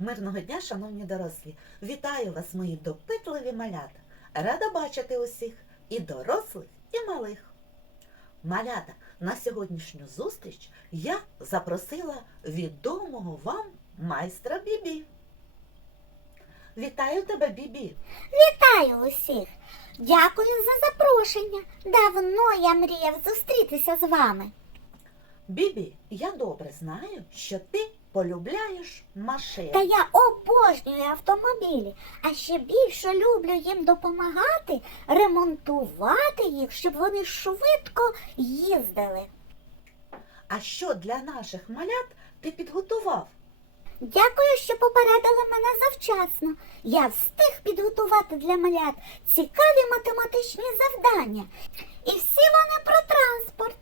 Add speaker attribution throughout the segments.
Speaker 1: Мирного дня, шановні дорослі! Вітаю вас, мої допитливі малята! Рада бачити усіх і дорослих, і малих. Малята, на сьогоднішню зустріч я запросила відомого вам майстра Бібі. Вітаю тебе, Бібі!
Speaker 2: Вітаю усіх! Дякую за запрошення. Давно я мріяв зустрітися з вами.
Speaker 1: Бібі, я добре знаю, що ти полюбляєш машини.
Speaker 2: Та я обожнюю автомобілі, а ще більше люблю їм допомагати, ремонтувати їх, щоб вони швидко їздили.
Speaker 1: А що для наших малят ти підготував?
Speaker 2: Дякую, що попередили мене завчасно. Я встиг підготувати для малят цікаві математичні завдання. І всі вони про транспорт.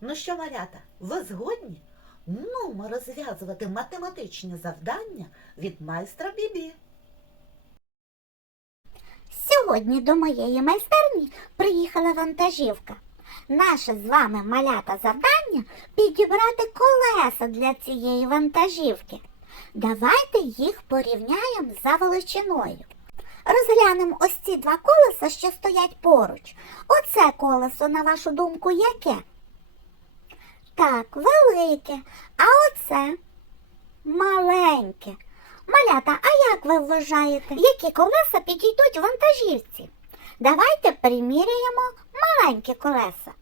Speaker 1: Ну що, малята, ви згодні? Нумо розв'язувати математичні завдання від майстра Бібі.
Speaker 2: Сьогодні до моєї майстерні приїхала вантажівка. Наше з вами малята завдання підібрати колеса для цієї вантажівки. Давайте їх порівняємо за величиною. Розглянемо ось ці два колеса, що стоять поруч. Оце колесо, на вашу думку, яке? Так, велике. А оце маленьке. Малята, а як ви вважаєте, які колеса підійдуть вантажівці? Давайте приміряємо маленькі колеса.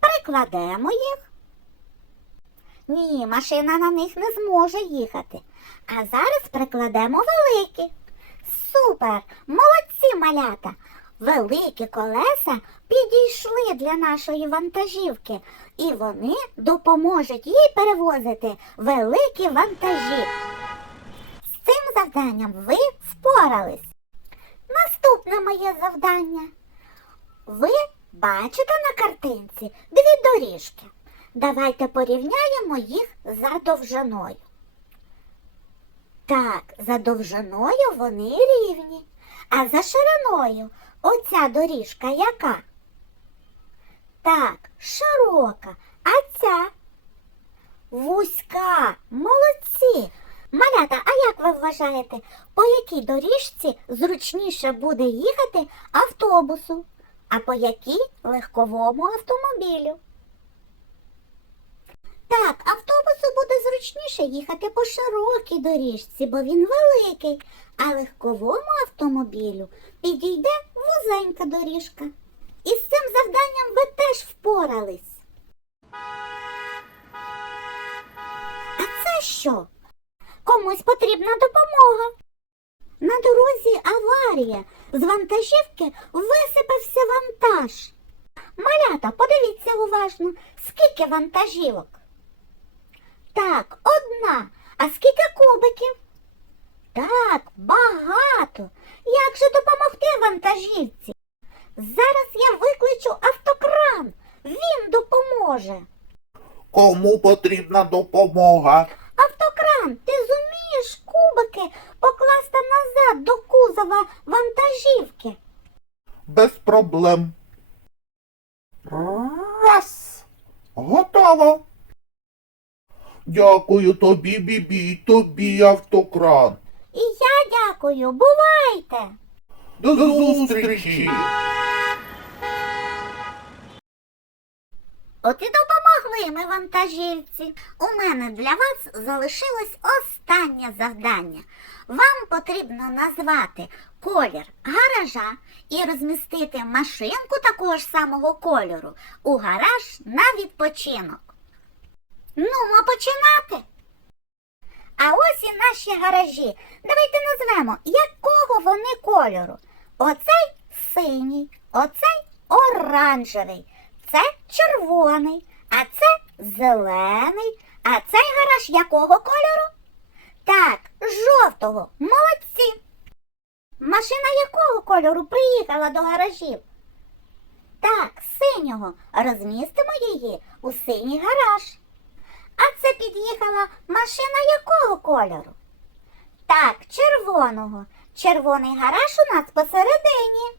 Speaker 2: Прикладемо їх. Ні, машина на них не зможе їхати. А зараз прикладемо великі. Супер! Молодці малята! Великі колеса підійшли для нашої вантажівки, і вони допоможуть їй перевозити великі вантажі. З цим завданням ви впорались. Наступне моє завдання. Ви бачите на картинці дві доріжки. Давайте порівняємо їх за довжиною. Так, за довжиною вони рівні, а за шириною оця доріжка яка? Так, широка, а ця вузька. Молодці. Малята, а як ви вважаєте, по якій доріжці зручніше буде їхати автобусу, а по якій легковому автомобілю? Так, автобусу буде зручніше їхати по широкій доріжці, бо він великий, а легковому автомобілю підійде вузенька доріжка. І з цим завданням ви теж впорались. А це що? Комусь потрібна допомога. На дорозі аварія. З вантажівки висипався вантаж. Малята, подивіться уважно, скільки вантажівок. Так, одна. А скільки кубиків? Так, багато. Як же допомогти вантажівці? Зараз я викличу автокран. Він допоможе.
Speaker 3: Кому потрібна допомога?
Speaker 2: Автокран, ти зумієш кубики покласти назад до кузова вантажівки?
Speaker 3: Без проблем. Раз. Готово. Дякую тобі, бібі, тобі автокран.
Speaker 2: І я дякую, бувайте!
Speaker 3: До зустрічі.
Speaker 2: От і допомогли ми вантажівці. У мене для вас залишилось останнє завдання. Вам потрібно назвати колір гаража і розмістити машинку такого ж самого кольору у гараж на відпочинок. Ну, а починати. А ось і наші гаражі. Давайте назвемо, якого вони кольору. Оцей синій, оцей оранжевий, це червоний, а це зелений, а цей гараж якого кольору? Так, жовтого. Молодці. Машина якого кольору приїхала до гаражів? Так, синього. Розмістимо її у синій гараж. А це під'їхала машина якого кольору? Так, червоного. Червоний гараж у нас посередині.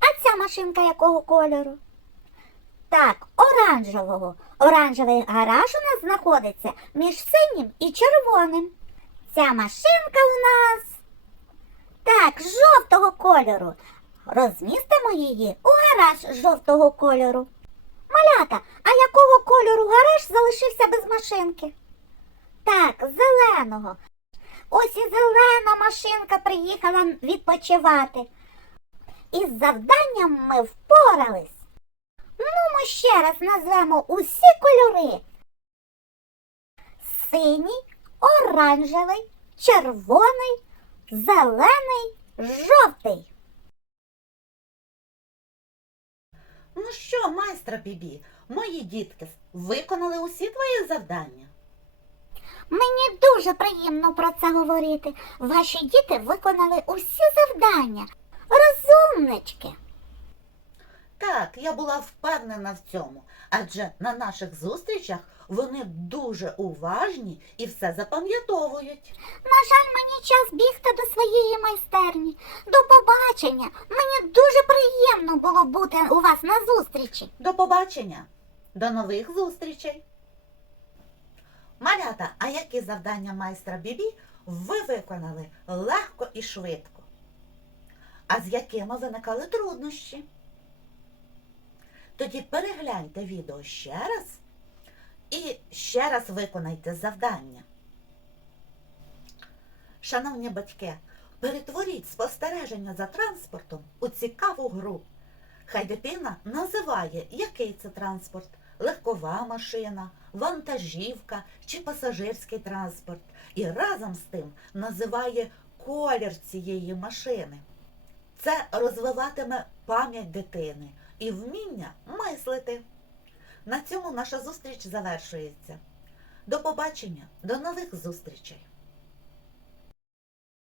Speaker 2: А ця машинка якого кольору? Так, оранжевого. Оранжевий гараж у нас знаходиться між синім і червоним. ця машинка у нас. Так, жовтого кольору. Розмістимо її у гараж жовтого кольору. Малята, а якого кольору гараж залишився без машинки? Так, зеленого. Ось і зелена машинка приїхала відпочивати. Із завданням ми впорались. Ну, ми ще раз назвемо усі кольори. Синій, оранжевий, червоний, зелений, жовтий.
Speaker 1: Ну що, майстра Бібі, мої дітки виконали усі твої завдання?
Speaker 2: Мені дуже приємно про це говорити. Ваші діти виконали усі завдання. Розумнички.
Speaker 1: Так, я була впевнена в цьому, адже на наших зустрічах вони дуже уважні і все запам'ятовують.
Speaker 2: На жаль, мені час бігти до своєї майстерні. До побачення. Мені дуже приємно було бути у вас на зустрічі.
Speaker 1: До побачення, до нових зустрічей. Малята, а які завдання майстра Бібі ви виконали легко і швидко? А з якими виникали труднощі? Тоді перегляньте відео ще раз і ще раз виконайте завдання. Шановні батьки, перетворіть спостереження за транспортом у цікаву гру. Хай дитина називає, який це транспорт легкова машина, вантажівка чи пасажирський транспорт, і разом з тим називає колір цієї машини. Це розвиватиме пам'ять дитини і вміння мислити. На цьому наша зустріч завершується. До побачення, до нових зустрічей!